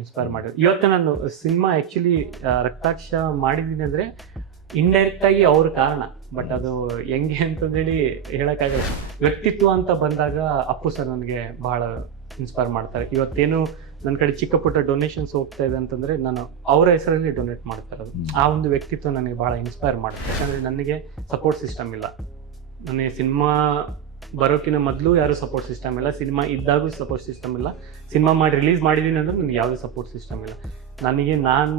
Inspire ಮಾಡಿದ್ರು. ಇವತ್ತು ನಾನು ಸಿನಿಮಾ ಆ್ಯಕ್ಚುಲಿ ರಕ್ತಾಕ್ಷ ಮಾಡಿದ್ದೀನಿ ಅಂದರೆ ಇಂಡೈರೆಕ್ಟ್ ಆಗಿ ಅವ್ರ ಕಾರಣ. ಬಟ್ ಅದು ಹೆಂಗೆ ಅಂತಂದೇಳಿ ಹೇಳೋಕ್ಕಾಗಲ್ಲ. ವ್ಯಕ್ತಿತ್ವ ಅಂತ ಬಂದಾಗ ಅಪ್ಪು ಸರ್ ನನಗೆ ಬಹಳ ಇನ್ಸ್ಪೈರ್ ಮಾಡ್ತಾರೆ. ಇವತ್ತೇನು ನನ್ನ ಕಡೆ ಚಿಕ್ಕ ಪುಟ್ಟ ಡೊನೇಷನ್ಸ್ ಹೋಗ್ತಾ ಇದೆ ಅಂತಂದ್ರೆ ನಾನು ಅವರ ಹೆಸರಲ್ಲಿ ಡೊನೇಟ್ ಮಾಡ್ತಾರೆ ಅದು ಆ ಒಂದು ವ್ಯಕ್ತಿತ್ವ ನನಗೆ ಬಹಳ ಇನ್ಸ್ಪೈರ್ ಮಾಡುತ್ತೆ. ಯಾಕಂದರೆ ನನಗೆ ಸಪೋರ್ಟ್ ಸಿಸ್ಟಮ್ ಇಲ್ಲ. ನನಗೆ ಸಿನಿಮಾ ಬರೋಕ್ಕಿಂತ ಮೊದಲು ಯಾರು ಸಪೋರ್ಟ್ ಸಿಸ್ಟಮ್ ಇಲ್ಲ, ಸಿನಿಮಾ ಇದ್ದಾಗೂ ಸಪೋರ್ಟ್ ಸಿಸ್ಟಮ್ ಇಲ್ಲ. ಸಿನಿಮಾ ಮಾಡಿ ರಿಲೀಸ್ ಮಾಡಿದ್ದೀನಿ ಅಂದ್ರೆ ನನಗೆ ಯಾವುದೇ ಸಪೋರ್ಟ್ ಸಿಸ್ಟಮ್ ಇಲ್ಲ. ನನಗೆ ನಾನು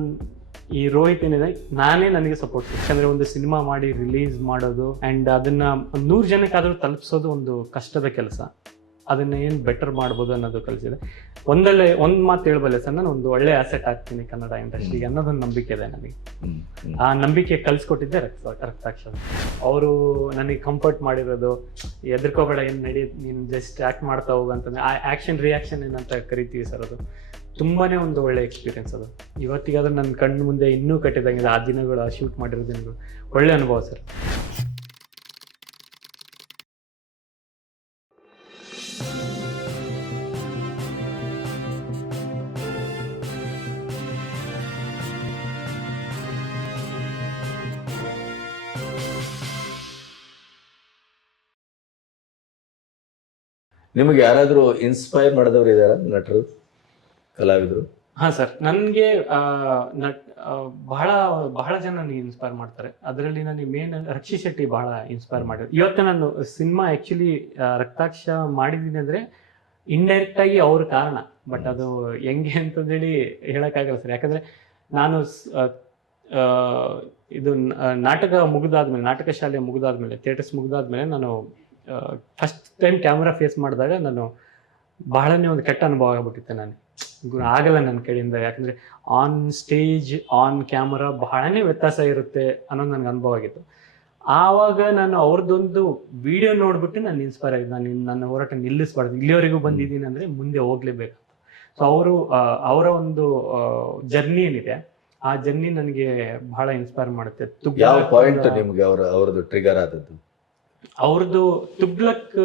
ಈ ರೋಹಿತ್ ಏನಿದೆ, ನಾನೇ ನನಗೆ ಸಪೋರ್ಟ್ ಯಾಕಂದ್ರೆ ಒಂದು ಸಿನಿಮಾ ಮಾಡಿ ರಿಲೀಸ್ ಮಾಡೋದು ಆ್ಯಂಡ್ ಅದನ್ನ ನೂರು ಜನಕ್ಕಾದರೂ ತಲುಪಿಸೋದು ಒಂದು ಕಷ್ಟದ ಕೆಲಸ. ಅದನ್ನ ಏನು ಬೆಟರ್ ಮಾಡ್ಬೋದು ಅನ್ನೋದು ಕಲಿಸಿದೆ. ಒಂದಲ್ಲೇ ಒಂದ್ ಮಾತು ಹೇಳ್ಬಲ್ಲೆ ಸರ್ ನಾನು ಒಂದು ಒಳ್ಳೆ ಆಸೆಟ್ ಆಗ್ತೀನಿ ಕನ್ನಡ ಇಂಡಸ್ಟ್ರಿಗೆ ಅನ್ನೋದೊಂದು ನಂಬಿಕೆ ಇದೆ ನನಗೆ. ಆ ನಂಬಿಕೆ ಕಲ್ಸ್ಕೊಟ್ಟಿದ್ದೆ ರಕ್ತ ರಕ್ತಾಕ್ಷರ. ಅವರು ನನಗೆ ಕಂಫರ್ಟ್ ಮಾಡಿರೋದು ಎದ್ರಕೋಬೇಡ ಏನು ನಡಿ ನೀನು ಜಸ್ಟ್ ಆಕ್ಟ್ ಮಾಡ್ತಾ ಹೋಗು ಅಂತಂದ್ರೆ ಆ ಆ್ಯಕ್ಷನ್ ರಿಯಾಕ್ಷನ್ ಏನಂತ ಕರಿತೀವಿ ಸರ್ ಅದು. ತುಂಬಾನೇ ಒಂದು ಒಳ್ಳೆ ಎಕ್ಸ್ಪೀರಿಯನ್ಸ್ ಅದು. ಇವತ್ತಿಗಾದ್ರೂ ನನ್ನ ಕಣ್ಣು ಮುಂದೆ ಇನ್ನೂ ಕಟ್ಟಿದಂಗಿದೆ ಆ ದಿನಗಳು ಆ ಶೂಟ್ ಮಾಡಿರೋ ದಿನಗಳು. ಒಳ್ಳೆ ಅನುಭವ ಸರ್. ನಿಮಗೆ ಯಾರಾದರೂ ಇನ್ಸ್ಪೈರ್ ಮಾಡಿದವರು ಇದಾರ ನಟರು ಕಲಾವಿದರು? ಹಾ ಸರ್ ನನಗೆ ನಟ್ ಬಹಳ ಬಹಳ ಜನ ನನಗೆ ಇನ್ಸ್ಪೈರ್ ಮಾಡ್ತಾರೆ. ಅದರಲ್ಲಿ ನನಗೆ ಮೇನ್ ರಕ್ಷಿ ಶೆಟ್ಟಿ ಬಹಳ ಇನ್ಸ್ಪೈರ್ ಮಾಡಿದ್ರು ಇವತ್ತು ನಾನು ಸಿನಿಮಾ ಆ್ಯಕ್ಚುಲಿ ರಕ್ತಾಕ್ಷ ಮಾಡಿದ್ದೀನಿ ಅಂದರೆ ಇಂಡೈರೆಕ್ಟ್ ಆಗಿ ಅವ್ರ ಕಾರಣ. ಬಟ್ ಅದು ಹೆಂಗೆ ಅಂತಂದೇಳಿ ಹೇಳೋಕ್ಕಾಗಲ್ಲ ಸರ್. ಯಾಕಂದರೆ ನಾನು ಇದು ನಾಟಕ ಮುಗಿದಾದ್ಮೇಲೆ ನಾಟಕ ಶಾಲೆ ಮುಗಿದಾದ್ಮೇಲೆ ಥಿಯೇಟರ್ಸ್ ಮುಗಿದಾದ್ಮೇಲೆ ನಾನು ಫಸ್ಟ್ ಟೈಮ್ ಕ್ಯಾಮ್ರಾ ಫೇಸ್ ಮಾಡಿದಾಗ ನಾನು ಬಹಳನೇ ಒಂದು ಕೆಟ್ಟ ಅನುಭವ ಆಗಿಬಿಟ್ಟಿತ್ತು ನನಗೆ ಆಗಲ್ಲ ನನ್ನ ಕಡೆಯಿಂದ ಯಾಕಂದ್ರೆ ಆನ್ ಸ್ಟೇಜ್ ಆನ್ ಕ್ಯಾಮರಾ ಬಹಳನೇ ವ್ಯತ್ಯಾಸ ಇರುತ್ತೆ ಅನ್ನೋದು ನನಗೆ ಅನುಭವ ಆಗಿತ್ತು. ಆವಾಗ ನಾನು ಅವ್ರದ್ದೊಂದು ವಿಡಿಯೋ ನೋಡ್ಬಿಟ್ಟು ನಾನು ಇನ್ಸ್ಪೈರ್ ಆಗಿದ್ದು. ನಾನು ನನ್ನ ಹೋರಾಟ ನಿಲ್ಲಿಸ್ಬಾರ್ದು. ಇಲ್ಲಿವರೆಗೂ ಬಂದಿದ್ದೀನಿ ಅಂದ್ರೆ ಮುಂದೆ ಹೋಗ್ಲೇಬೇಕು ಸೊ ಅವರು ಅವರ ಒಂದು ಜರ್ನಿ ಏನಿದೆ ಆ ಜರ್ನಿ ನನಗೆ ಬಹಳ ಇನ್ಸ್ಪೈರ್ ಮಾಡುತ್ತೆ. ಯಾವ ಪಾಯಿಂಟ್ ನಿಮ್ಗೆ ಅವರ ಅವರದ್ದು ಟ್ರಿಗರ್ ಆದದ್ದು? ಅವ್ರದ್ದು ತುಗ್ಲಕ್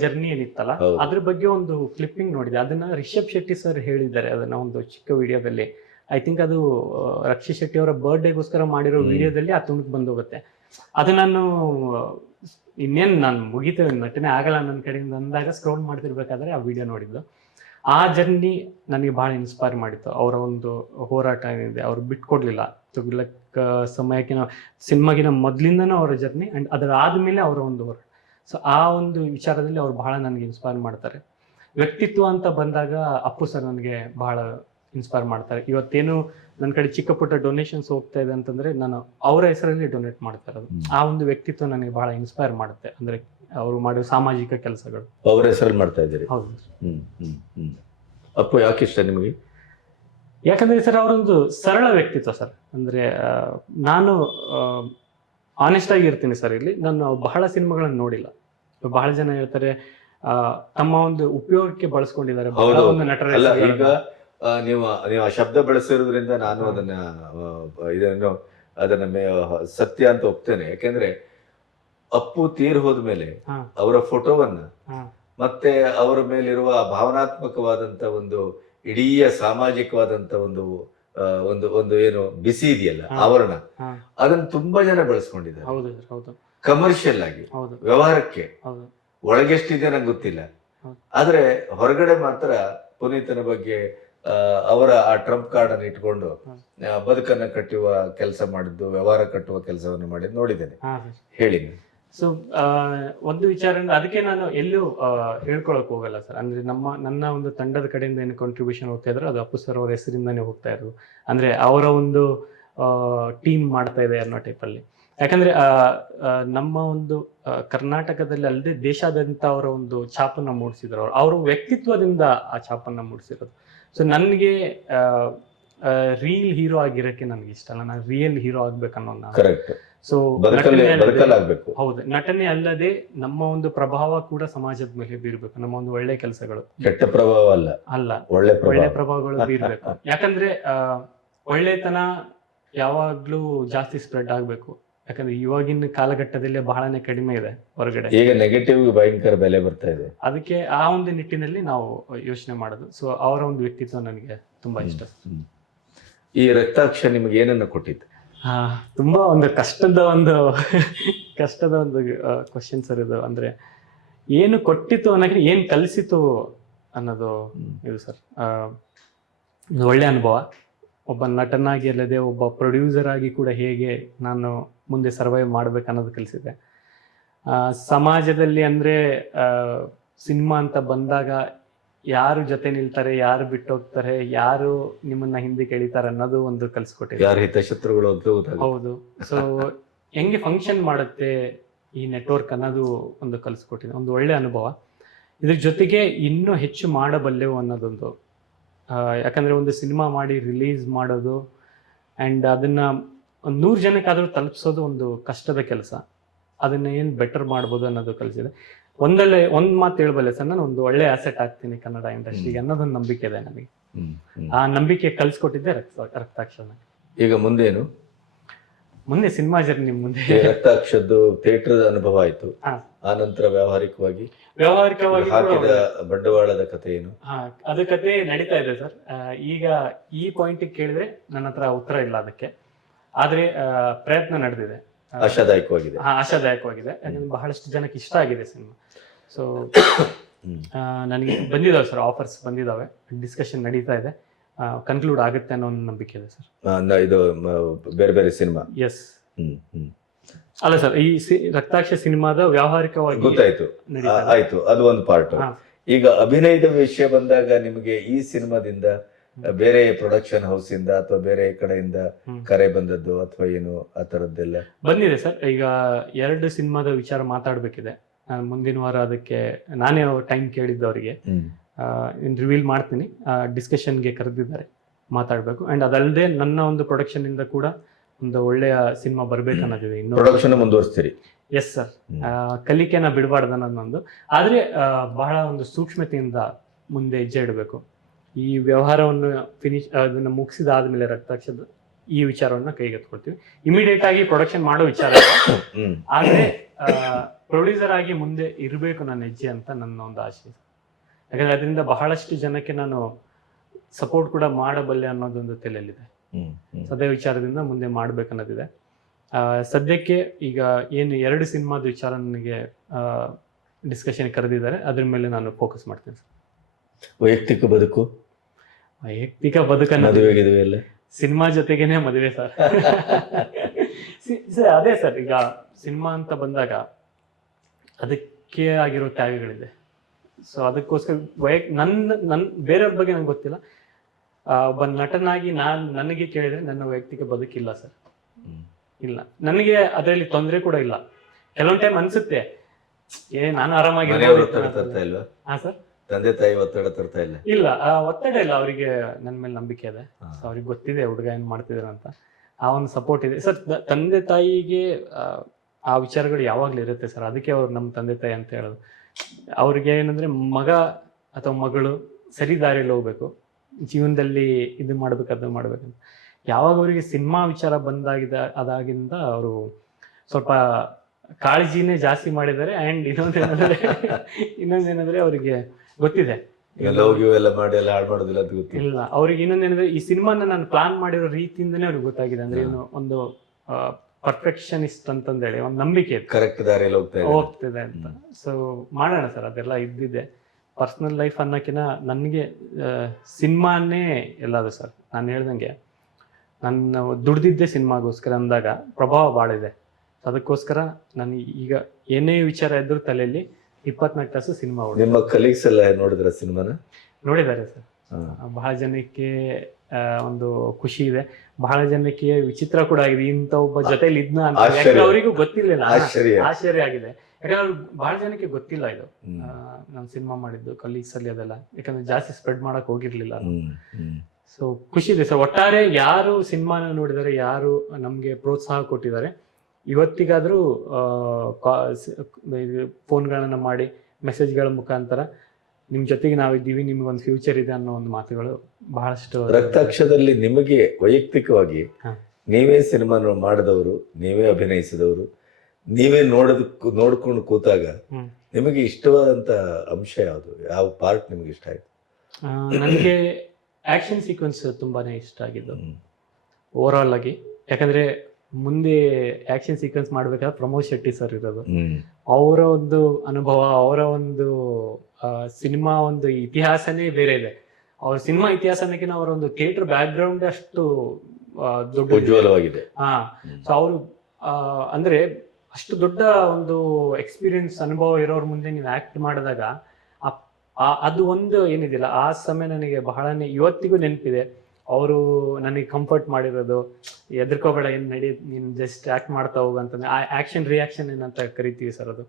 ಜರ್ನಿ ಏನಿತ್ತಲ್ಲ ಹೌದು. ಅದ್ರ ಬಗ್ಗೆ ಒಂದು ಕ್ಲಿಪ್ಪಿಂಗ್ ನೋಡಿದೆ. ಅದನ್ನ ರಿಷಬ್ ಶೆಟ್ಟಿ ಸರ್ ಹೇಳಿದ್ದಾರೆ ಅದನ್ನ ಒಂದು ಚಿಕ್ಕ ವಿಡಿಯೋದಲ್ಲಿ. ಐ ಥಿಂಕ್ ಅದು ರಕ್ಷಿ ಶೆಟ್ಟಿ ಅವರ ಬರ್ಡೇಗೋಸ್ಕರ ಮಾಡಿರೋ. ವಿಡಿಯೋದಲ್ಲಿ ಆ ತುಣುಕ್ ಬಂದೋಗುತ್ತೆ. ಅದು ನಾನು ಇನ್ನೇನು ನಾನು ಮುಗಿತೇವೆ ನಟನೆ ಆಗಲ್ಲ ನನ್ನ ಕಡೆಯಿಂದ ಅಂದಾಗ ಸ್ಕ್ರೋಲ್ ಮಾಡ್ತಿರ್ಬೇಕಾದ್ರೆ ಆ ವಿಡಿಯೋ ನೋಡಿದ್ದು. ಆ ಜರ್ನಿ ನನಗೆ ಬಹಳ ಇನ್ಸ್ಪೈರ್ ಮಾಡಿತ್ತು. ಅವರ ಒಂದು ಹೋರಾಟ ಏನಿದೆ ಅವ್ರು ಬಿಟ್ಕೊಡ್ಲಿಲ್ಲ ತುಗ್ಲಕ್ ಸಮಯಕ್ಕಿನ ಸಿನಿಮಾಗಿನ ಮೊದಲಿಂದನೂ ಅವರ ಜರ್ನಿ ಆ್ಯಂಡ್ ಅದರ ಆದಮೇಲೆ ಅವರ ಒಂದು ಹೋರಾಟ. ಸೊ ಆ ಒಂದು ವಿಚಾರದಲ್ಲಿ ಅವ್ರು ಬಹಳ ನನಗೆ ಇನ್ಸ್ಪೈರ್ ಮಾಡ್ತಾರೆ. ವ್ಯಕ್ತಿತ್ವ ಅಂತ ಬಂದಾಗ ಅಪ್ಪು ಸರ್ ನನಗೆ ಬಹಳ ಇನ್ಸ್ಪೈರ್ ಮಾಡ್ತಾರೆ. ಇವತ್ತೇನು ನನ್ನ ಕಡೆ ಚಿಕ್ಕ ಪುಟ್ಟ ಡೊನೇಷನ್ಸ್ ಹೋಗ್ತಾ ಇದೆ ಅಂತಂದ್ರೆ ನಾನು ಅವರ ಹೆಸರಲ್ಲಿ ಡೊನೇಟ್ ಮಾಡ್ತಾ ಇರೋದು. ಆ ಒಂದು ವ್ಯಕ್ತಿತ್ವ ನನಗೆ ಬಹಳ ಇನ್ಸ್ಪೈರ್ ಮಾಡುತ್ತೆ. ಅಂದ್ರೆ ಅವರು ಮಾಡೋ ಸಾಮಾಜಿಕ ಕೆಲಸಗಳು. ಅವರ ಹೆಸರಲ್ಲಿ ಮಾಡ್ತಾ ಇದ್ದೀರಿ? ಹೌದು. ಅಪ್ಪು ಯಾಕೆ ಇಷ್ಟ ನಿಮಗೆ? ಯಾಕಂದ್ರೆ ಸರ್ ಅವರೊಂದು ಸರಳ ವ್ಯಕ್ತಿತ್ವ ಸರ್. ಅಂದ್ರೆ ನಾನು ಆನೆಸ್ಟ್ ಆಗಿ ಇರ್ತೀನಿ ಸರ್ ಇಲ್ಲಿ. ನಾನು ಬಹಳ ಸಿನಿಮಾಗಳನ್ನು ನೋಡಿಲ್ಲ. ಬಹಳ ಜನ ಹೇಳ್ತಾರೆ ತಮ್ಮ ಒಂದು ಉಪಯೋಗಕ್ಕೆ ಬಳಸ್ಕೊಂಡಿದ್ದಾರೆ. ಬಹಳ ಒಂದು ನಟರ ಈಗ ನೀವು ನೀವು ಆ ಶಬ್ದ ಬಳಸಿರೋದ್ರಿಂದ ನಾನು ಅದನ್ನ ಇದನ್ನು ಅದನ್ನ ಸತ್ಯ ಅಂತ ಒಪ್ತೇನೆ. ಯಾಕೆಂದ್ರೆ ಅಪ್ಪು ತೀರ್ ಹೋದ್ಮೇಲೆ. ಅವರ ಫೋಟೋವನ್ನ ಮತ್ತೆ ಅವರ ಮೇಲಿರುವ ಭಾವನಾತ್ಮಕವಾದಂತ ಒಂದು ಇಡೀ ಸಾಮಾಜಿಕವಾದಂತ ಒಂದು ಒಂದು ಒಂದು ಏನು ಬಿಸಿ ಇದೆಯಲ್ಲ ಆವರಣ. ಅದನ್ನ ತುಂಬಾ ಜನ ಬಳಸ್ಕೊಂಡಿದ್ದಾರೆ. ಕಮರ್ಷಿಯಲ್ ಆಗಿ ವ್ಯವಹಾರಕ್ಕೆ. ಒಳಗೆಷ್ಟಿದೆ ನಂಗೆ ಗೊತ್ತಿಲ್ಲ. ಆದ್ರೆ ಹೊರಗಡೆ ಮಾತ್ರ ಪುನೀತನ ಬಗ್ಗೆ ಅವರ ಆ ಟ್ರಂಪ್ ಕಾರ್ಡ್ ಅನ್ನು ಇಟ್ಕೊಂಡು ಬದುಕನ್ನ ಕಟ್ಟುವ ಕೆಲಸ ಮಾಡಿದ್ದು ವ್ಯವಹಾರ ಕಟ್ಟುವ ಕೆಲಸವನ್ನು ಮಾಡಿದ್ದು ನೋಡಿದ್ದೇನೆ. ಹೇಳಿ ಸೊ ಒಂದು ವಿಚಾರ ಅಂದ್ರೆ ಅದಕ್ಕೆ ನಾನು ಎಲ್ಲೂ ಹೇಳ್ಕೊಳಕ್ ಹೋಗಲ್ಲ ಸರ್. ಅಂದ್ರೆ ನಮ್ಮ, ನನ್ನ ಒಂದು ತಂಡದ ಕಡೆಯಿಂದ ಏನು ಕಾಂಟ್ರಿಬ್ಯೂಷನ್ ಹೋಗ್ತಾ ಇದ್ರು, ಅದು ಅಪ್ಪು ಸರ್ ಅವ್ರ ಹೆಸರಿಂದಾನೇ ಹೋಗ್ತಾ ಇದ್ರು. ಅಂದ್ರೆ ಅವರ ಒಂದು ಟೀಮ್ ಮಾಡ್ತಾ ಇದೆ ಅನ್ನೋ ಅಲ್ಲಿ. ಯಾಕಂದ್ರೆ ನಮ್ಮ ಒಂದು ಕರ್ನಾಟಕದಲ್ಲಿ ಅಲ್ಲದೆ ದೇಶಾದ್ಯಂತ ಅವರ ಒಂದು ಛಾಪನ್ನ ಮೂಡಿಸಿದ್ರು ಅವರು. ಅವರ ವ್ಯಕ್ತಿತ್ವದಿಂದ ಆ ಛಾಪನ್ನ ಮೂಡಿಸಿರೋದು. ಸೊ ನನಗೆ ರೀಲ್ ಹೀರೋ ಆಗಿರಕ್ಕೆ ನನಗೆ ಇಷ್ಟ ಅಲ್ಲ. ನಾನು ರಿಯಲ್ ಹೀರೋ ಆಗ್ಬೇಕನ್ನೋ ನಾನು. ಕರೆಕ್ಟ್ ಸೊ ಬದುಕಲ್ಲಾಗ್ಬೇಕು. ಹೌದು ನಟನೆ ಅಲ್ಲದೆ ನಮ್ಮ ಒಂದು ಪ್ರಭಾವ ಕೂಡ ಸಮಾಜದ ಮೇಲೆ ಬೀರ್ಬೇಕು ನಮ್ಮ ಒಂದು ಒಳ್ಳೆ ಕೆಲಸಗಳು. ಕೆಟ್ಟ ಪ್ರಭಾವ ಅಲ್ಲ. ಅಲ್ಲ ಒಳ್ಳೆ ಒಳ್ಳೆ ಪ್ರಭಾವಗಳು ಬೀರ್ಬೇಕು. ಯಾಕಂದ್ರೆ ಒಳ್ಳೆತನ ಯಾವಾಗ್ಲೂ ಜಾಸ್ತಿ ಸ್ಪ್ರೆಡ್ ಆಗ್ಬೇಕು. ಯಾಕಂದ್ರೆ ಇವಾಗಿನ ಕಾಲಘಟ್ಟದಲ್ಲಿ ಬಹಳನೇ ಕಡಿಮೆ ಇದೆ ಹೊರಗಡೆ. ಈಗ ನೆಗೆಟಿವ್ ಭಯಂಕರ ಬೆಲೆ ಬರ್ತಾ ಇದೆ. ಅದಕ್ಕೆ ಆ ಒಂದು ನಿಟ್ಟಿನಲ್ಲಿ ನಾವು ಯೋಚನೆ ಮಾಡೋದು. ಸೊ ಅವರ ಒಂದು ವ್ಯಕ್ತಿತ್ವ ನನಗೆ ತುಂಬಾ ಇಷ್ಟ. ಈ ರಕ್ತಾಕ್ಷ ನಿಮ್ಗೆ ಏನನ್ನ ಕೊಟ್ಟಿತ್ತು? ತುಂಬಾ ಒಂದು ಕಷ್ಟದ ಒಂದು ಕಷ್ಟದ ಒಂದು ಕ್ವಶನ್ ಸರ್ ಇದು. ಅಂದ್ರೆ ಏನು ಕೊಟ್ಟಿತ್ತು ಅನ್ನೋಕೆ ಏನು ಕಲಿಸಿತು ಅನ್ನೋದು ಇದು ಸರ್. ಒಂದು ಒಳ್ಳೆ ಅನುಭವ. ಒಬ್ಬ ನಟನಾಗಿ ಅಲ್ಲದೆ ಒಬ್ಬ ಪ್ರೊಡ್ಯೂಸರ್ ಆಗಿ ಕೂಡ ಹೇಗೆ ನಾನು ಮುಂದೆ ಸರ್ವೈವ್ ಮಾಡ್ಬೇಕು ಅನ್ನೋದು ಕಲಿಸಿದೆ ಸಮಾಜದಲ್ಲಿ ಅಂದ್ರೆ ಸಿನಿಮಾ ಅಂತ ಬಂದಾಗ ಯಾರು ಜೊತೆ ನಿಲ್ತಾರೆ ಯಾರು ಬಿಟ್ಟೋಗ್ತಾರೆ ಯಾರು ನಿಮ್ಮನ್ನ ಹಿಂದೆ ಕೇಳಿತಾರೆ ಅನ್ನೋದು ಒಂದು ಕಲಿಸ್ಕೊಟ್ಟಿದೆ ಯಾರು ಹಿತಶತ್ರುಗಳು ಅಂತ ಗೊತ್ತಾಗುತ್ತೆ. ಹೌದು. ಸೊ ಹೆಂಗೆ ಫಂಕ್ಷನ್ ಮಾಡುತ್ತೆ ಈ ನೆಟ್ವರ್ಕ್ ಅನ್ನೋದು ಒಂದು ಕಲಿಸ್ಕೊಟ್ಟಿದೆ. ಒಂದು ಒಳ್ಳೆ ಅನುಭವ. ಇದ್ರ ಜೊತೆಗೆ ಇನ್ನೂ ಹೆಚ್ಚು ಮಾಡಬಲ್ಲೆವು ಅನ್ನೋದೊಂದು. ಆ, ಯಾಕಂದ್ರೆ ಒಂದು ಸಿನಿಮಾ ಮಾಡಿ ರಿಲೀಸ್ ಮಾಡೋದು ಅಂಡ್ ಅದನ್ನ ಒಂದು ನೂರು ಜನಕ್ಕಾದರೂ ತಲುಪಿಸೋದು ಒಂದು ಕಷ್ಟದ ಕೆಲಸ. ಅದನ್ನ ಏನು ಬೆಟರ್ ಮಾಡ್ಬೋದು ಅನ್ನೋದು ಕಲಿಸಿದೆ. ಒಂದೊಳ್ಳೆ ಒಂದ್ ಮಾತು ಹೇಳ್ಬಲ್ಲೆ ಸರ್ ನಾನು ಒಂದು ಒಳ್ಳೆ ಆಸೆಟ್ ಆಗ್ತೀನಿ ಕನ್ನಡ ಇಂಡಸ್ಟ್ರಿಗೆ ಅನ್ನೋದೊಂದು ನಂಬಿಕೆ ಇದೆ ನನಗೆ. ಆ ನಂಬಿಕೆ ಕಲ್ಸ್ಕೊಟ್ಟಿದ್ದೆ ರಕ್ತ ರಕ್ತಾಕ್ಷರ ಈಗ ಮುಂದೇನು? ಮುಂದೆ ಸಿನಿಮಾ ಜರ್ನಿ ಮುಂದೆ. ರಕ್ತಾಕ್ಷರದ್ದು ರಕ್ತಾಕ್ಷದ್ದು ಥಿಯೇಟರ್ ಅನುಭವ ಆಯ್ತು. ಆ ನಂತರ ವ್ಯಾವಹಾರಿಕವಾಗಿ? ವ್ಯಾವಹಾರಿಕವಾಗಿ ಹಾಕಿದ ಬಂಡವಾಳದ ಕಥೆ ಏನು? ಅದು ಕತೆ ನಡೀತಾ ಇದೆ ಸರ್. ಈಗ ಈ ಪಾಯಿಂಟ್ ಕೇಳಿದ್ರೆ ನನ್ನ ಹತ್ರ ಉತ್ತರ ಇಲ್ಲ ಅದಕ್ಕೆ. ಆದ್ರೆ ಪ್ರಯತ್ನ ನಡೆದಿದೆ. ಆಶಾದಾಯಕವಾಗಿದೆ. ಆಶಾದಾಯಕವಾಗಿದೆ. ಯಾಕಂದ್ರೆ ಬಹಳಷ್ಟು ಜನಕ್ಕೆ ಇಷ್ಟ ಆಗಿದೆ ಸಿನಿಮಾ. ಸೊ. ನನಗೆ ಬಂದಿದ್ದಾವೆ ಸರ್ ಆಫರ್ಸ್ ಬಂದಿದಾವೆ. ಡಿಸ್ಕಷನ್ ನಡೀತಾ ಇದೆ. ಕನ್ಕ್ಲೂಡ್ ಆಗುತ್ತೆ ಅನ್ನೋ ಒಂದು ನಂಬಿಕೆ ಇದೆ ಸರ್. ಇದು ಬೇರೆ ಬೇರೆ ಸಿನಿಮಾ? ಎಸ್ ಅಲ್ಲ ಸರ್ ಈ ರಕ್ತಾಕ್ಷ ಸಿನಿಮಾದ ವ್ಯಾವಹಾರಿಕವಾಗಿ ಗೊತ್ತಾಯ್ತು. ಆಯ್ತು ಅದು ಒಂದು ಪಾರ್ಟ್ ಈಗ ಅಭಿನಯದ ವಿಷಯ ಬಂದಾಗ ನಿಮಗೆ ಈ ಸಿನಿಮಾದಿಂದ ಬೇರೆ ಪ್ರೊಡಕ್ಷನ್ ಹೌಸ್ ಇಂದ ಅಥವಾ ಬೇರೆ ಕಡೆಯಿಂದ ಕರೆ ಬಂದದ್ದು ಅಥವಾ ಏನು ಆ ತರದ್ದೆಲ್ಲ? ಬಂದಿದೆ ಸರ್. ಈಗ ಎರಡು ಸಿನಿಮಾದ ವಿಚಾರ ಮಾತಾಡ್ಬೇಕಿದೆ. ಮುಂದಿನ ವಾರ ಅದಕ್ಕೆ ನಾನೇ ಟೈಮ್ ಕೇಳಿದ್ದು ಅವರಿಗೆ. ರಿವೀಲ್ ಮಾಡ್ತೀನಿ. ಡಿಸ್ಕಷನ್ಗೆ ಕರೆದಿದ್ದಾರೆ. ಮಾತಾಡಬೇಕು. ಅಂಡ್ ಅದಲ್ಲದೆ ನನ್ನ ಒಂದು ಪ್ರೊಡಕ್ಷನ್ ಇಂದ ಕೂಡ ಒಂದು ಒಳ್ಳೆಯ ಸಿನಿಮಾ ಬರಬೇಕು ಅನ್ನೋದಿದೆ. ಇನ್ನು ಪ್ರೊಡಕ್ಷನ್ ಮುಂದುವರಿಸ್ತೀರಿ? Yes sir. ಕಲಿಕೆನ ಬಿಡಬಾರ್ದು ಅನ್ನೋದೊಂದು ಆದರೆ ಬಹಳ ಒಂದು ಸೂಕ್ಷ್ಮತೆಯಿಂದ ಮುಂದೆ ಹೆಜ್ಜೆ ಇಡಬೇಕು. ಈ ವ್ಯವಹಾರವನ್ನು ಫಿನಿಶ್ ಅದನ್ನು ಮುಗಿಸಿದಾದ್ಮೇಲೆ ರಕ್ತಾಕ್ಷದ ಈ ವಿಚಾರವನ್ನ ಕೈಗೆತ್ಕೊಳ್ತೀವಿ ಇಮಿಡಿಯೇಟ್ ಆಗಿ ಪ್ರೊಡಕ್ಷನ್ ಮಾಡೋ ವಿಚಾರ ಆದರೆ ಪ್ರೊಡ್ಯೂಸರ್ ಆಗಿ ಮುಂದೆ ಇರಬೇಕು ನನ್ನ ಹೆಜ್ಜೆ ಅಂತ ನನ್ನ ಒಂದು ಆಸೆ. ಯಾಕಂದ್ರೆ ಅದರಿಂದ ಬಹಳಷ್ಟು ಜನಕ್ಕೆ ನಾನು ಸಪೋರ್ಟ್ ಕೂಡ ಮಾಡಬಲ್ಲೆ ಅನ್ನೋದೊಂದು ತಲೆಯಲ್ಲಿದೆ. ಸದ್ಯ ವಿಚಾರದಿಂದ ಮುಂದೆ ಮಾಡ್ಬೇಕು ಅನ್ನೋದಿದೆ ಆ, ಸದ್ಯಕ್ಕೆ ಈಗ ಏನು ಎರಡು ಸಿನಿಮಾದ ವಿಚಾರ ನನಗೆ ಡಿಸ್ಕಷನ್ ಕರೆದಿದ್ದಾರೆ. ಅದ್ರ ಮೇಲೆ ನಾನು ಫೋಕಸ್ ಮಾಡ್ತೀನಿ ವೈಯಕ್ತಿಕ ಬದುಕು. ವೈಯಕ್ತಿಕ ಬದುಕನ್ನ ಸಿನಿಮಾ ಜೊತೆಗೇನೆ ಮದುವೆ ಸರ್. ಸಿ- ಸರ್, ಅದೇ ಸರ್ ಈಗ ಸಿನಿಮಾ ಅಂತ ಬಂದಾಗ ಅದಕ್ಕೆ ಆಗಿರೋ ತ್ಯಾಗಗಳಿದೆ. ಸೊ ಅದಕ್ಕೋಸ್ಕರ ವೈಯಕ್ ನನ್ನ ನನ್ನ ಬೇರೆಯವ್ರ ಬಗ್ಗೆ ನಂಗೆ ಗೊತ್ತಿಲ್ಲ. ಒಬ್ಬ ನಟನಾಗಿ ನಾನು ನನಗೆ ಕೇಳಿದ್ರೆ ನನ್ನ ವೈಯಕ್ತಿಕ ಬದುಕಿಲ್ಲ ಸರ್. ಇಲ್ಲ. ನನಗೆ ಅದರಲ್ಲಿ ತೊಂದರೆ ಕೂಡ ಇಲ್ಲ. ಕೆಲವೊಂದು ಟೈಮ್ ಅನ್ಸುತ್ತೆ. ಏ ನಾನು ಆರಾಮಾಗಿ ಹಾ ಸರ್. ತಂದೆ ತಾಯಿ ಒತ್ತಡ ತರ್ತಾ ಇಲ್ಲ? ಇಲ್ಲ ಆ, ಒತ್ತಡ ಇಲ್ಲ. ಅವರಿಗೆ ನನ್ನ ಮೇಲೆ ನಂಬಿಕೆ ಇದೆ. ಸೊ ಅವ್ರಿಗೆ ಗೊತ್ತಿದೆ ಹುಡುಗ ಏನ್ ಮಾಡ್ತಿದಾರೆ ಅಂತ. ಆ ಒಂದು ಸಪೋರ್ಟ್ ಇದೆ ಸರ್ ತಂದೆ ತಾಯಿಗೆ ಆ, ಆ ವಿಚಾರಗಳು ಯಾವಾಗ್ಲೂ ಇರುತ್ತೆ ಸರ್. ಅದಕ್ಕೆ ಅವ್ರು ನಮ್ಮ ತಂದೆ ತಾಯಿ ಅಂತ ಹೇಳೋದು. ಅವ್ರಿಗೆ ಏನಂದ್ರೆ ಮಗ ಅಥವಾ ಮಗಳು ಸರಿ ದಾರಿಯಲ್ಲಿ ಹೋಗ್ಬೇಕು. ಜೀವನದಲ್ಲಿ ಇದು ಮಾಡ್ಬೇಕು ಅದು ಮಾಡ್ಬೇಕಂತ ಯಾವಾಗ ಅವರಿಗೆ ಸಿನಿಮಾ ವಿಚಾರ ಬಂದಾಗಿದ ಅದಾಗಿಂದ ಅವರು ಸ್ವಲ್ಪ ಕಾಳಜಿನೇ ಜಾಸ್ತಿ ಮಾಡಿದ್ದಾರೆ. ಅಂಡ್ ಇನ್ನೊಂದೇನಂದ್ರೆ ಇನ್ನೊಂದೇನಂದ್ರೆ ಅವರಿಗೆ ಗೊತ್ತಿದೆ. ಈಗ ಲವ್ ಗಿವ್ ಎಲ್ಲ ಮಾಡಿ ಎಲ್ಲ ಹಾಳು ಮಾಡೋದಿಲ್ಲ ಅಂತ ಗೊತ್ತಿಲ್ಲ ಇಲ್ಲ ಅವ್ರಿಗೆ ಇನ್ನೊಂದೇನಂದ್ರೆ ಈ ಸಿನಿಮಾನ ನಾನು ಪ್ಲಾನ್ ಮಾಡಿರೋ ರೀತಿಯಿಂದನೇ ಅವ್ರಿಗೆ ಗೊತ್ತಾಗಿದೆ. ಅಂದ್ರೆ. ಏನು ಒಂದು ಪರ್ಫೆಕ್ಷನಿಸ್ಟ್ ಅಂತಂದೇಳಿ ಒಂದು ನಂಬಿಕೆ ಕರೆಕ್ಟ್ ದಾರಿಯಲ್ಲಿ ಹೋಗ್ತಾ ಇದೆ. ಹೋಗ್ತಿದೆ ಅಂತ. ಸೊ ಮಾಡೋಣ ಸರ್ ಅದೆಲ್ಲ ಇದ್ದಿದೆ. ಪರ್ಸನಲ್ ಲೈಫ್ ಅನ್ನೋಕಿನ ನನಗೆ ಸಿನಿಮಾನೇ ಎಲ್ಲದು ಸರ್ ನಾನು ಹೇಳ್ದಂಗೆ. ನನ್ನ ದುಡ್ದಿದ್ದೆ ಸಿನಿಮಾಗೋಸ್ಕರ ಅಂದಾಗ ಪ್ರಭಾವ ಭಾಳ ಇದೆ ಅದಕ್ಕೋಸ್ಕರ ನಾನು ಈಗ ಏನೇ ವಿಚಾರ ಇದ್ರೂ ತಲೆಯಲ್ಲಿ ಇಪ್ಪತ್ನಾಲ್ಕು ತಾಸು ಸಿನಿಮಾ ನಿಮ್ಮ ಕಲೀಗ್ಸ್ ಎಲ್ಲ ನೋಡಿದ್ರ ಸಿನಿಮಾನ? ನೋಡಿದ್ದಾರೆ ಸರ್. ಬಹಳ ಜನಕ್ಕೆ ಒಂದು ಖುಷಿ ಇದೆ. ಬಹಳ ಜನಕ್ಕೆ ವಿಚಿತ್ರ ಕೂಡ ಆಗಿದೆ. ಇಂಥ ಒಬ್ಬ ಜೊತೆಲಿ ಇದ್ನ ಅಂತ. ಅವರಿಗೂ ಗೊತ್ತಿರ್ಲಿಲ್ಲ ಆಶ್ಚರ್ಯ. ಆಶ್ಚರ್ಯ ಆಗಿದೆ. ಯಾಕಂದ್ರೆ ಬಹಳ ಜನಕ್ಕೆ ಗೊತ್ತಿಲ್ಲ ಇದು. ನಾನು ಸಿನಿಮಾ ಮಾಡಿದ್ದು ಕಲೀಗ್ಸ್ ಅಲ್ಲಿ ಅದೆಲ್ಲ. ಯಾಕಂದ್ರೆ ಜಾಸ್ತಿ ಸ್ಪ್ರೆಡ್ ಮಾಡಕ್ ಹೋಗಿರ್ಲಿಲ್ಲ. ಸೊ ಖುಷಿ ಇದೆ ಸರ್. ಒಟ್ಟಾರೆ ಯಾರು ಸಿನಿಮಾನ ನೋಡಿದರೆ ಯಾರು ನಮ್ಗೆ ಪ್ರೋತ್ಸಾಹ ಕೊಟ್ಟಿದ್ದಾರೆ ಇವತ್ತಿಗಾದ್ರೂ ಫೋನ್ಗಳನ್ನ ಮಾಡಿ ಮೆಸೇಜ್ಗಳ ಮುಖಾಂತರ ನಿಮ್ಮ ಜೊತೆಗೆ ನಾವಿದ್ದೀವಿ ನಿಮ್ಗೆ ಒಂದು ಫ್ಯೂಚರ್ ಇದೆ ಅನ್ನೋ ಒಂದು ಮಾತುಗಳು ಬಹಳಷ್ಟು ರಕ್ತಾಕ್ಷದಲ್ಲಿ ನಿಮಗೆ ವೈಯಕ್ತಿಕವಾಗಿ ನೀವೇ ಸಿನಿಮಾ ಮಾಡಿದವರು ನೀವೇ ಅಭಿನಯಿಸಿದವರು ನೀವೇ ನೋಡೋದಕ್ಕೂ ನೋಡ್ಕೊಂಡು ಕೂತಾಗ ನಿಮಗೆ ಇಷ್ಟವಾದಂತ ಅಂಶ ಯಾವುದು? ಯಾವ ಪಾರ್ಟ್ ನಿಮ್ಗೆ ಇಷ್ಟ ಆಯ್ತು? ನನಗೆ ಆಕ್ಷನ್ ಸೀಕ್ವೆನ್ಸ್ ತುಂಬಾನೇ ಇಷ್ಟ ಆಗಿದ್ದು. ಓವರ್ ಆಲ್ ಆಗಿ. ಯಾಕಂದ್ರೆ ಮುಂದೆ ಆಕ್ಷನ್ ಸೀಕ್ವೆನ್ಸ್ ಮಾಡ್ಬೇಕಾದ್ರೆ ಪ್ರಮೋದ್ ಶೆಟ್ಟಿ ಸರ್ ಇರೋದು. ಅವರ ಒಂದು ಅನುಭವ ಅವರ ಒಂದು ಸಿನಿಮಾ ಒಂದು ಇತಿಹಾಸನೇ ಬೇರೆ ಇದೆ. ಅವ್ರ ಸಿನಿಮಾ ಇತಿಹಾಸನಕ್ಕಿಂತ ಅವರ ಒಂದು ಥಿಯೇಟರ್ ಬ್ಯಾಕ್ ಗ್ರೌಂಡ್ ಅಷ್ಟು ದೊಡ್ಡ ಉಜ್ವಲವಾಗಿದೆ. ಹಾ. ಸೊ ಅವರು ಅಂದ್ರೆ ಅಷ್ಟು ದೊಡ್ಡ ಒಂದು ಎಕ್ಸ್ಪೀರಿಯನ್ಸ್ ಅನುಭವ ಇರೋರ್ ಮುಂದೆ ನೀವು ಆಕ್ಟ್ ಮಾಡಿದಾಗ ಅದು ಒಂದು ಏನಿದಿಲ್ಲ. ಆ ಸಮಯ ನನಗೆ ಬಹಳನೇ ಇವತ್ತಿಗೂ ನೆನಪಿದೆ. ಅವರು ನನಗೆ ಕಂಫರ್ಟ್ ಮಾಡಿರೋದು ಎದ್ರಕೋಬೇಡ ಏನ್ ನಡಿ ನೀನು ಜಸ್ಟ್ ಆಕ್ಟ್ ಮಾಡ್ತಾ ಹೋಗು ಅಂತಂದ್ರೆ ಆ ಆಕ್ಷನ್ ರಿಯಾಕ್ಷನ್ ಏನಂತ ಕರಿತೀವಿ ಸರ್ ಅದು.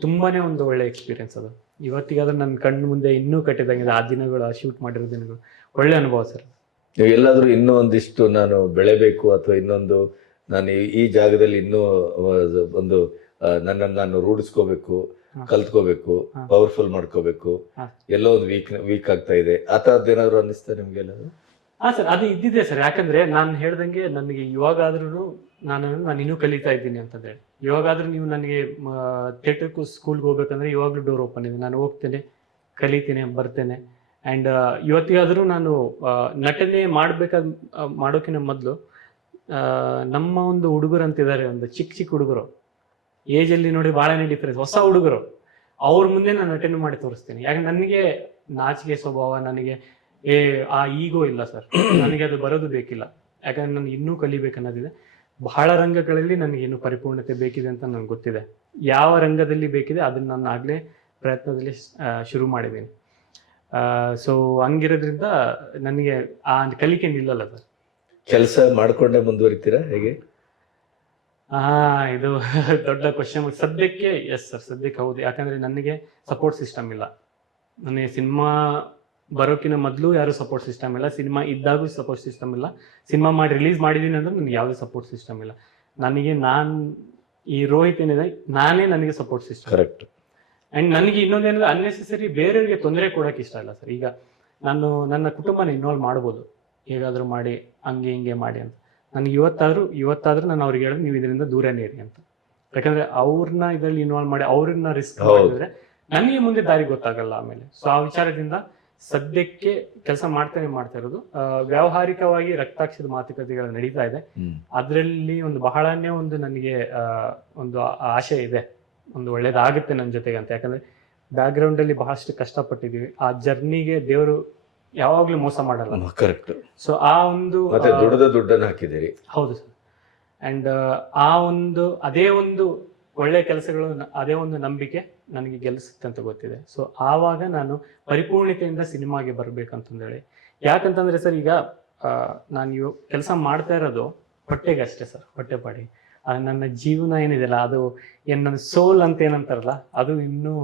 ತುಂಬಾನೇ ಒಂದು ಒಳ್ಳೆ ಎಕ್ಸ್ಪೀರಿಯನ್ಸ್ ಅದು. ಇವತ್ತಿಗಾದ್ರೂ ನನ್ನ ಕಣ್ಣು ಮುಂದೆ ಇನ್ನೂ ಕಟ್ಟಿದಂಗಿದೆ ಆ ದಿನಗಳು ಆ ಶೂಟ್ ಮಾಡಿರೋ ದಿನಗಳು. ಒಳ್ಳೆ ಅನುಭವ ಸರ್ ನೀವು ಎಲ್ಲಾದ್ರೂ ಇನ್ನೂ ಒಂದಿಷ್ಟು ನಾನು ಬೆಳೆಬೇಕು ಅಥವಾ ಇನ್ನೊಂದು ನಾನು ಈ- ಜಾಗದಲ್ಲಿ ಇನ್ನೂ ಒಂದು ನನ್ನ ನನ್ನನ್ನು ನಾನು ರೂಢಿಸ್ಕೋಬೇಕು. ಕಲ್ತ್ಕೋಬೇಕು ಪವರ್ಫುಲ್ ಮಾಡ್ಕೋಬೇಕು. ಎಲ್ಲೋ ಒಂದು ವೀಕ್ ವೀಕ್ ಆಗ್ತಾ ಇದೆ. ಆ ಥರದ್ದು ಏನಾದ್ರು ಅನ್ನಿಸ್ತಾ ನಿಮ್ಗೆಲ್ಲ ಹಾ ಸರ್, ಅದು ಇದ್ದಿದೆ ಸರ್. ಯಾಕಂದ್ರೆ ನಾನು ಹೇಳ್ದಂಗೆ ನನಗೆ ಇವಾಗಾದ್ರೂ ನಾನು ನಾನು ಇನ್ನೂ ಕಲಿತಾ ಇದ್ದೀನಿ ಅಂತಂದೇಳಿ ಇವಾಗಾದ್ರೂ ನೀವು ನನಗೆ ಥಿಯೇಟರ್ಗೂ ಸ್ಕೂಲ್ಗೆ ಹೋಗ್ಬೇಕಂದ್ರೆ ಇವಾಗಲೂ ಡೋರ್ ಓಪನ್ ಇದೆ. ನಾನು ಹೋಗ್ತೇನೆ, ಕಲಿತೇನೆ, ಬರ್ತೇನೆ. ಆ್ಯಂಡ್ ಇವತ್ತಿಗಾದರೂ ನಾನು ನಟನೆ ಮಾಡಬೇಕಾದ ಮಾಡೋಕ್ಕಿಂತ ಮೊದಲು ನಮ್ಮ ಒಂದು ಹುಡುಗರು ಅಂತಿದ್ದಾರೆ, ಒಂದು ಚಿಕ್ಕ ಚಿಕ್ಕ ಹುಡುಗರು. ಏಜಲ್ಲಿ ನೋಡಿ ಭಾಳನೇ ಡಿಫ್ರೆನ್ಸ್ ಹೊಸ ಹುಡುಗರು. ಅವ್ರ ಮುಂದೆ ನಾನು ನಟನೆ ಮಾಡಿ ತೋರಿಸ್ತೀನಿ. ಯಾಕಂದ್ರೆ ನನಗೆ ನಾಚಿಕೆ ಸ್ವಭಾವ, ನನಗೆ ಏ ಆ ಈಗೋ ಇಲ್ಲ ಸರ್ ನನಗೆ ಅದು ಬರೋದು ಬೇಕಿಲ್ಲ. ಯಾಕಂದ್ರೆ ನಾನು ಇನ್ನೂ ಕಲಿಬೇಕನ್ನೋದಿದೆ ಬಹಳ ರಂಗಗಳಲ್ಲಿ ನನಗೆ ಏನು ಪರಿಪೂರ್ಣತೆ ಬೇಕಿದೆ ಅಂತ ನನಗೆ ಗೊತ್ತಿದೆ. ಯಾವ ರಂಗದಲ್ಲಿ ಬೇಕಿದೆ ಅದನ್ನ ನಾನು ಆಗಲೇ ಪ್ರಯತ್ನದಲ್ಲಿ ಶುರು ಮಾಡಿದ್ದೀನಿ. ಸೊ ಹಂಗಿರೋದ್ರಿಂದ ನನಗೆ ಆ ಕಲಿಕೆ ನಿಲ್ಲಲ್ಲ ಸರ್ ಕೆಲಸ ಮಾಡ್ಕೊಂಡೇ ಮುಂದುವರಿತೀರಾ ಹೇಗೆ? ಆ ಇದು ದೊಡ್ಡ ಕ್ವಶನ್ ಸದ್ಯಕ್ಕೆ ಎಸ್ ಸರ್ ಸದ್ಯಕ್ಕೆ ಹೌದು. ಯಾಕಂದ್ರೆ ನನಗೆ ಸಪೋರ್ಟ್ ಸಿಸ್ಟಮ್ ಇಲ್ಲ. ನನಗೆ ಸಿನಿಮಾ ಬರೋಕಿನ ಮೊದಲು ಯಾರು ಸಪೋರ್ಟ್ ಸಿಸ್ಟಮ್ ಇಲ್ಲ ಸಿನಿಮಾ ಇದ್ದಾಗೂ ಸಪೋರ್ಟ್ ಸಿಸ್ಟಮ್ ಇಲ್ಲ. ಸಿನಿಮಾ ಮಾಡಿ ರಿಲೀಸ್ ಮಾಡಿದ್ದೀನಿ ಅಂದ್ರೆ ನನಗೆ ಯಾವುದೇ ಸಪೋರ್ಟ್ ಸಿಸ್ಟಮ್ ಇಲ್ಲ. ನನಗೆ ನಾನು ಈ ರೋಹಿತ್ ಏನಿದೆ ನಾನೇ ನನಗೆ ಸಪೋರ್ಟ್ ಸಿಸ್ಟಮ್ ಕರೆಕ್ಟ್ ಅಂಡ್ ನನಗೆ ಇನ್ನೊಂದೇನಂದ್ರೆ ಅನ್ನೆಸೆಸರಿ ಬೇರೆಯವರಿಗೆ ತೊಂದರೆ ಕೊಡೋಕೆ ಇಷ್ಟ ಇಲ್ಲ ಸರ್. ಈಗ ನಾನು ನನ್ನ ಕುಟುಂಬನ ಇನ್ವಾಲ್ವ್ ಮಾಡ್ಬೋದು. ಹೇಗಾದರೂ ಮಾಡಿ ಹಂಗೆ ಹಿಂಗೆ ಮಾಡಿ ಅಂತ. ನನಗೆ ಇವತ್ತಾದರೂ ಇವತ್ತಾದರೂ ನಾನು ಅವ್ರಿಗೆ ಹೇಳಿದ್ರೆ ನೀವು ಇದರಿಂದ ದೂರನೇ ಇರಿ ಅಂತ. ಯಾಕಂದ್ರೆ ಅವ್ರನ್ನ ಇದರಲ್ಲಿ ಇನ್ವಾಲ್ವ್ ಮಾಡಿ ಅವ್ರನ್ನ ರಿಸ್ಕ್. ಮಾಡಿದ್ರೆ ನನಗೆ ಮುಂದೆ ದಾರಿ ಗೊತ್ತಾಗಲ್ಲ ಆಮೇಲೆ. ಸೊ ಆ ವಿಚಾರದಿಂದ ಸದ್ಯಕ್ಕೆ ಕೆಲಸ ಮಾಡ್ತಾನೆ ಮಾಡ್ತಾ ಇರೋದು. ವ್ಯಾವಹಾರಿಕವಾಗಿ ರಕ್ತಾಕ್ಷದ ಮಾತುಕತೆಗಳು ನಡೀತಾ ಇದೆ. ಅದರಲ್ಲಿ ಒಂದು ಬಹಳನೇ ಒಂದು ನನಗೆ ಒಂದು ಆಶೆ ಇದೆ. ಒಂದು ಒಳ್ಳೇದಾಗುತ್ತೆ ನನ್ನ ಜೊತೆಗೆ ಅಂತ. ಯಾಕಂದ್ರೆ ಬ್ಯಾಕ್ಗ್ರೌಂಡ್ ಅಲ್ಲಿ ಬಹಳಷ್ಟು ಕಷ್ಟಪಟ್ಟಿದೀವಿ ಆ ಜರ್ನಿಗೆ ದೇವರು ಯಾವಾಗ್ಲೂ ಮೋಸ ಮಾಡಲ್ಲ. ಕರೆಕ್ಟ್ ಸೊ ಆ ಒಂದು ದುಡ್ಡದ ದುಡ್ಡನ್ನು ಹಾಕಿದ್ದೀರಿ. ಹೌದು ಸರ್. ಅಂಡ್ ಆ ಒಂದು ಅದೇ ಒಂದು ಒಳ್ಳೆ ಕೆಲಸಗಳು ಅದೇ ಒಂದು ನಂಬಿಕೆ ನನಗೆ ಗೆಲ್ಲಿಸುತ್ತೆ ಅಂತ ಗೊತ್ತಿದೆ. ಸೊ ಆವಾಗ ನಾನು ಪರಿಪೂರ್ಣತೆಯಿಂದ ಸಿನಿಮಾಗೆ ಬರ್ಬೇಕಂತಂದೇಳಿ. ಯಾಕಂತಂದ್ರೆ ಸರ್, ಈಗ ನಾನು ಕೆಲಸ ಮಾಡ್ತಾ ಇರೋದು ಹೊಟ್ಟೆಗೆ ಅಷ್ಟೇ ಸರ್ ಹೊಟ್ಟೆಪಾಡಿ ಪಾಡಿ. ನನ್ನ ಜೀವನ ಏನಿದೆಯಲ್ಲ, ಅದು ಏನು ನನ್ನ ಸೋಲ್ ಅಂತ ಏನಂತಾರಲ್ಲ, ಅದು ಇನ್ನೂ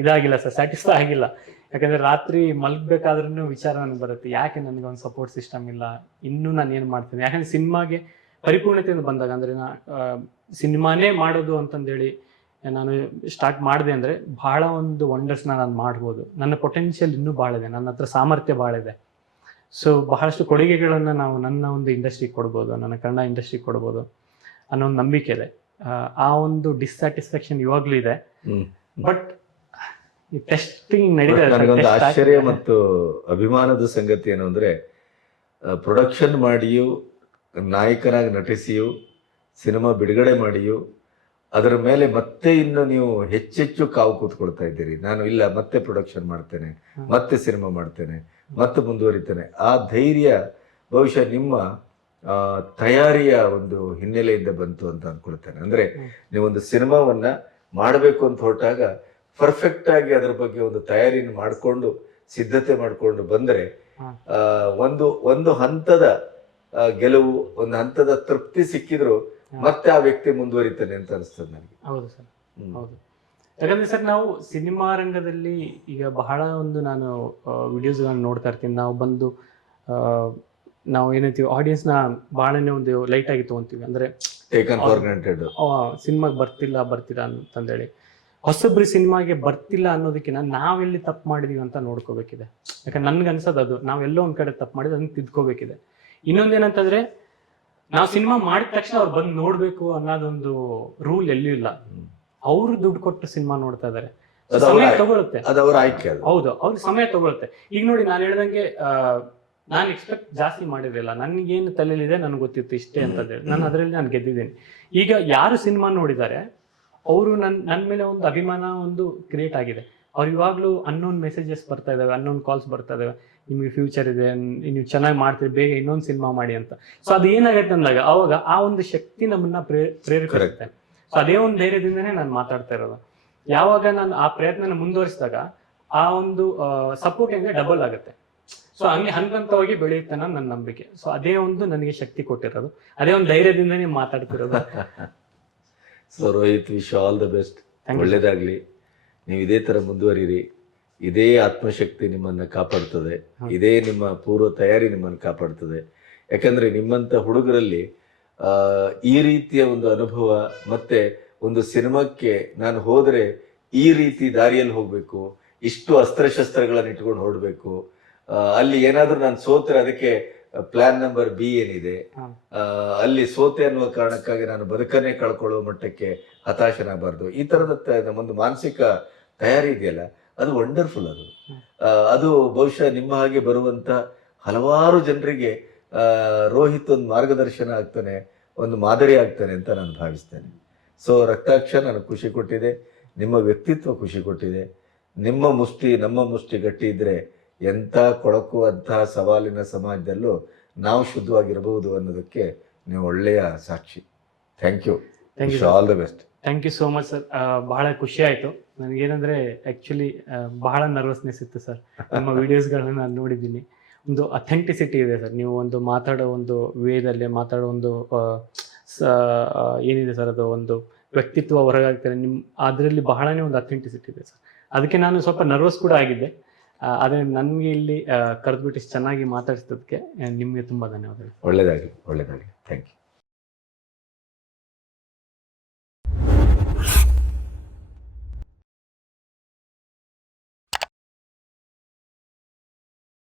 ಇದಾಗಿಲ್ಲ ಸರ್ ಸ್ಯಾಟಿಸ್ಫೈ ಆಗಿಲ್ಲ. ಯಾಕಂದ್ರೆ ರಾತ್ರಿ ಮಲಗಬೇಕಾದ್ರೂ ವಿಚಾರ ನನಗೆ ಬರುತ್ತೆ, ಯಾಕೆ ನನಗೆ ಒಂದು ಸಪೋರ್ಟ್ ಸಿಸ್ಟಮ್ ಇಲ್ಲ, ಇನ್ನೂ ನಾನು ಏನು ಮಾಡ್ತೀನಿ? ಯಾಕಂದ್ರೆ ಸಿನಿಮಾಗೆ ಪರಿಪೂರ್ಣತೆಯಿಂದ ಬಂದಾಗ, ಅಂದರೆ ನಾ ಸಿನಿಮಾನೇ ಮಾಡೋದು ಅಂತಂದೇಳಿ ನಾನು ಸ್ಟಾರ್ಟ್ ಮಾಡಿದೆ ಅಂದ್ರೆ ಬಹಳ ಒಂದು ವಂಡರ್ಸ್ನ ನಾನು ಮಾಡ್ಬೋದು. ನನ್ನ ಪೊಟೆನ್ಷಿಯಲ್ ಇನ್ನೂ ಭಾಳ ಇದೆ. ನನ್ನ ಹತ್ರ ಸಾಮರ್ಥ್ಯ ಭಾಳ ಇದೆ. ಸೊ ಬಹಳಷ್ಟು ಕೊಡುಗೆಗಳನ್ನು ನಾವು ನನ್ನ ಒಂದು ಇಂಡಸ್ಟ್ರಿಗೆ ಕೊಡ್ಬೋದು ನನ್ನ ಕನ್ನಡ ಇಂಡಸ್ಟ್ರಿಗೆ ಕೊಡ್ಬೋದು ಅನ್ನೋ ಒಂದು ನಂಬಿಕೆ ಇದೆ. ಆ, ಒಂದು ಡಿಸ್ಸ್ಯಾಟಿಸ್ಫ್ಯಾಕ್ಷನ್ ಇವಾಗಲೂ ಇದೆ. ಬಟ್ ಈ ಟೆಸ್ಟಿಂಗ್ ನಡೀತಾ ಆಶ್ಚರ್ಯ ಮತ್ತು ಅಭಿಮಾನದ ಸಂಗತಿ ಏನು ಅಂದ್ರೆ ಪ್ರೊಡಕ್ಷನ್ ಮಾಡಿಯೂ ನಾಯಕನಾಗಿ ನಟಿಸಿಯೂ ಸಿನಿಮಾ ಬಿಡುಗಡೆ ಮಾಡಿಯೂ ಅದರ ಮೇಲೆ ಮತ್ತೆ ಇನ್ನು ನೀವು ಹೆಚ್ಚೆಚ್ಚು ಕಾವು ಕೂತ್ಕೊಳ್ತಾ ಇದ್ದೀರಿ ನಾನು ಇಲ್ಲ ಮತ್ತೆ ಪ್ರೊಡಕ್ಷನ್ ಮಾಡ್ತೇನೆ ಮತ್ತೆ ಸಿನಿಮಾ ಮಾಡ್ತೇನೆ ಮತ್ತೆ ಮುಂದುವರಿತೇನೆ ಆ ಧೈರ್ಯ ಬಹುಶಃ ನಿಮ್ಮ ತಯಾರಿಯ ಒಂದು ಹಿನ್ನೆಲೆಯಿಂದ ಬಂತು ಅಂತ ಅನ್ಕೊಳ್ತೇನೆ ಅಂದ್ರೆ. ನೀವೊಂದು ಸಿನಿಮಾವನ್ನ ಮಾಡಬೇಕು ಅಂತ ಹೊರಟಾಗ ಪರ್ಫೆಕ್ಟ್ ಆಗಿ ಅದರ ಬಗ್ಗೆ ಒಂದು ತಯಾರಿನ ಮಾಡಿಕೊಂಡು ಸಿದ್ಧತೆ ಮಾಡಿಕೊಂಡು ಬಂದರೆ ಒಂದು ಒಂದು ಹಂತದ ಗೆಲುವು ಒಂದು ಹಂತದ ತೃಪ್ತಿ ಸಿಕ್ಕಿದ್ರು. ಮತ್ತೆ ಆ ವ್ಯಕ್ತಿ ಮುಂದುವರಿತಾನೆ ಅಂತ ಅನಿಸ್ತದೆ ನನಗೆ. ಹೌದು ಸರ್. ಹೌದು. ಯಾಕಂದ್ರೆ ಸರ್ ನಾವು ಸಿನಿಮಾ ರಂಗದಲ್ಲಿ ಈಗ ಬಹಳ ಒಂದು ನಾನು ವಿಡಿಯೋಸ್ಗಳನ್ನ ನೋಡ್ತಾ ಇರ್ತೀನಿ. ನಾವು ಬಂದು ನಾವು ಏನಂತೀವಿ ಆಡಿಯನ್ಸ್ನ ಬಹಳನೇ ಒಂದು ಲೈಟ್ ಆಗಿ ತಗೊಂತೀವಿ. ಅಂದ್ರೆ ಟೇಕನ್ ಫಾರ್ ಗ್ರಾಂಟೆಡ್ ಸಿನಿಮಾಗೆ ಬರ್ತಿಲ್ಲ ಬರ್ತಿಲ್ಲ ಅಂತಂದೇಳಿ. ಹೊಸಬ್ರಿ ಸಿನಿಮಾಗೆ ಬರ್ತಿಲ್ಲ ಅನ್ನೋದಕ್ಕಿಂತ ನಾವೆಲ್ಲಿ ತಪ್ಪು ಮಾಡಿದೀವಿ ಅಂತ ನೋಡ್ಕೋಬೇಕಿದೆ. ಯಾಕಂದ್ರೆ ನನ್ಗೆ ಅನ್ಸೋದು ಅದು ನಾವೆಲ್ಲೋ ಒಂದ್ ಕಡೆ ತಪ್ಪು ಮಾಡಿದ್ರೆ ಅದನ್ನ ತಿದ್ಕೋಬೇಕಿದೆ. ಇನ್ನೊಂದೇನಂತಂದ್ರೆ ನಾವು ಸಿನಿಮಾ ಮಾಡಿದ ತಕ್ಷಣ ಅವ್ರು ಬಂದು ನೋಡ್ಬೇಕು ಅನ್ನೋದೊಂದು ರೂಲ್ ಎಲ್ಲೂ ಇಲ್ಲ. ಅವ್ರು ಅವರು ದುಡ್ಡು ಕೊಟ್ಟು ಸಿನಿಮಾ ನೋಡ್ತಾ ಇದಾರೆ. ಸಮಯ ಅವ್ರ- ತಗೊಳುತ್ತೆ. ಅವರ ಹೌದು ಅವ್ರಿಗೆ ಸಮಯ ತಗೊಳುತ್ತೆ. ಈಗ ನೋಡಿ ನಾನು ಹೇಳ್ದಂಗೆ ನಾನು ಎಕ್ಸ್ಪೆಕ್ಟ್ ಜಾಸ್ತಿ ಮಾಡಿರಲಿಲ್ಲ. ನನಗೇನು ತಲೆಯಲ್ಲಿದೆ ನನಗೆ ಗೊತ್ತಿತ್ತು ಇಷ್ಟೇ ಅಂತ ಹೇಳಿ ನಾನು ಅದರಲ್ಲಿ ನಾನು ಗೆದ್ದಿದ್ದೀನಿ. ಈಗ ಯಾರು ಸಿನಿಮಾ ನೋಡಿದ್ದಾರೆ ಅವರು ನನ್ನ ನನ್ನ ಮೇಲೆ ಒಂದು ಅಭಿಮಾನ ಒಂದು ಕ್ರಿಯೇಟ್ ಆಗಿದೆ. ಅವ್ರು ಇವಾಗಲೂ ಅನ್ನೋನ್ ಮೆಸೇಜಸ್ ಬರ್ತಾ ಇದಾವೆ ಅನ್ನೋನ್ ಕಾಲ್ಸ್ ಬರ್ತಾ ಇದಾವೆ. ನಿಮಗೆ ಫ್ಯೂಚರ್ ಇದೆ ನೀವು ಚೆನ್ನಾಗಿ ಮಾಡ್ತೀರಿ ಬೇಗ ಇನ್ನೊಂದು ಸಿನಿಮಾ ಮಾಡಿ ಅಂತ. ಸೊ ಅದು ಏನಾಗುತ್ತೆ ಅಂದಾಗ ಅವಾಗ ಆ ಒಂದು ಶಕ್ತಿ ನಮ್ಮನ್ನ ಪ್ರೇ ಪ್ರೇರೇಪಿಸುತ್ತೆ. ಸೊ ಅದೇ ಒಂದು ಧೈರ್ಯದಿಂದನೇ ನಾನು ಮಾತಾಡ್ತಾ ಇರೋದು. ಯಾವಾಗ ನಾನು ಆ ಪ್ರಯತ್ನನ ಮುಂದುವರಿಸಿದಾಗ ಆ ಒಂದು ಸಪೋರ್ಟ್ ಹೆಂಗೆ ಡಬಲ್ ಆಗುತ್ತೆ. ಸೊ ಹಂಗೆ ಹಂತವಾಗಿ ಬೆಳೆಯುತ್ತೆ ಅನ್ನೋ ನನ್ನ ನಂಬಿಕೆ. ಸೊ ಅದೇ ಒಂದು ನನಗೆ ಶಕ್ತಿ ಕೊಟ್ಟಿರೋದು. ಅದೇ ಒಂದು ಧೈರ್ಯದಿಂದನೇ ಮಾತಾಡ್ತಿರೋದು. So Rohit wish all the best ಒಳ್ಳೇದಾಗ್ಲಿ. ನೀವು ಇದೇ ತರ ಮುಂದುವರಿಯಿರಿ ಇದೇ ಆತ್ಮಶಕ್ತಿ ನಿಮ್ಮನ್ನ ಕಾಪಾಡ್ತದೆ. ಇದೇ ನಿಮ್ಮ ಪೂರ್ವ ತಯಾರಿ ನಿಮ್ಮನ್ನು ಕಾಪಾಡ್ತದೆ. ಯಾಕಂದ್ರೆ ನಿಮ್ಮಂತ ಹುಡುಗರಲ್ಲಿ ಈ ರೀತಿಯ ಒಂದು ಅನುಭವ ಮತ್ತೆ ಒಂದು ಸಿನಿಮಾಕ್ಕೆ ನಾನು ಹೋದ್ರೆ ಈ ರೀತಿ ದಾರಿಯಲ್ಲಿ ಹೋಗ್ಬೇಕು ಇಷ್ಟು ಅಸ್ತ್ರಶಸ್ತ್ರಗಳನ್ನ ಇಟ್ಕೊಂಡು ಹೊರಡ್ಬೇಕು ಅಲ್ಲಿ ಏನಾದ್ರೂ ನಾನು ಸೋತ್ರೆ ಅದಕ್ಕೆ ಪ್ಲಾನ್ ನಂಬರ್ ಬಿ ಏನಿದೆ ಅಲ್ಲಿ ಸೋತೆ ಅನ್ನುವ ಕಾರಣಕ್ಕಾಗಿ ನಾನು ಬದುಕನ್ನೇ ಕಳ್ಕೊಳ್ಳೋ ಮಟ್ಟಕ್ಕೆ ಹತಾಶನಾಗಬಾರ್ದು. ಈ ತರದ ಒಂದು ಮಾನಸಿಕ ತಯಾರಿ ಇದೆಯಲ್ಲ ಅದು. ವಂಡರ್ಫುಲ್ ಅದು ಅದು ಬಹುಶಃ ನಿಮ್ಮ ಹಾಗೆ ಬರುವಂತ ಹಲವಾರು ಜನರಿಗೆ ರೋಹಿತ್ ಒಂದು ಮಾರ್ಗದರ್ಶನ ಆಗ್ತಾನೆ ಒಂದು ಮಾದರಿ ಆಗ್ತಾನೆ ಅಂತ ನಾನು ಭಾವಿಸ್ತೇನೆ. ಸೊ ರಕ್ತಾಕ್ಷ ನನಗೆ ಖುಷಿ ಕೊಟ್ಟಿದೆ ನಿಮ್ಮ ವ್ಯಕ್ತಿತ್ವ ಖುಷಿ ಕೊಟ್ಟಿದೆ. ನಿಮ್ಮ ಮುಷ್ಟಿ ನಮ್ಮ ಮುಷ್ಟಿ ಗಟ್ಟಿ ಇದ್ರೆ ಎಂಥ ಕೊಳಕುವಂತಹ ಸವಾಲಿನ ಸಮಾಜದಲ್ಲೂ ನಾವು ಶುದ್ಧವಾಗಿರಬಹುದು ಅನ್ನೋದಕ್ಕೆ ನೀವು ಒಳ್ಳೆಯ ಸಾಕ್ಷಿ. Thank you thank you all the best thank you so much sir ಬಹಳ ಖುಷಿ ಆಯಿತು. ನನಗೇನಂದರೆ ಆ್ಯಕ್ಚುಲಿ ಬಹಳ ನರ್ವಸ್ನೆಸ್ ಇತ್ತು ಸರ್ ನಮ್ಮ ವೀಡಿಯೋಸ್ಗಳನ್ನ ನಾನು ನೋಡಿದ್ದೀನಿ. ಒಂದು ಅಥೆಂಟಿಸಿಟಿ ಇದೆ ಸರ್ ನೀವು ಒಂದು ಮಾತಾಡೋ ಒಂದು ವೇದಲ್ಲಿ, ಮಾತಾಡೋ ಒಂದು ಏನಿದೆ ಸರ್ ಅದು ಒಂದು ವ್ಯಕ್ತಿತ್ವ ಹೊರಗಾಗ್ತಾರೆ ನಿಮ್ಮ ಅದರಲ್ಲಿ ಬಹಳನೇ ಒಂದು ಅಥೆಂಟಿಸಿಟಿ ಇದೆ ಸರ್ ಅದಕ್ಕೆ ನಾನು ಸ್ವಲ್ಪ ನರ್ವಸ್ ಕೂಡ ಆಗಿದ್ದೆ. ಆದರೆ ನನಗೆ ಇಲ್ಲಿ ಕರೆದ್ಬಿಟ್ಟು ಚೆನ್ನಾಗಿ ಮಾತಾಡಿಸಿದ್ದಕ್ಕೆ, ನಿಮಗೆ ತುಂಬ ಧನ್ಯವಾದಗಳು. ಒಳ್ಳೆಯದಾಗಲಿ ಒಳ್ಳೆಯದಾಗಲಿ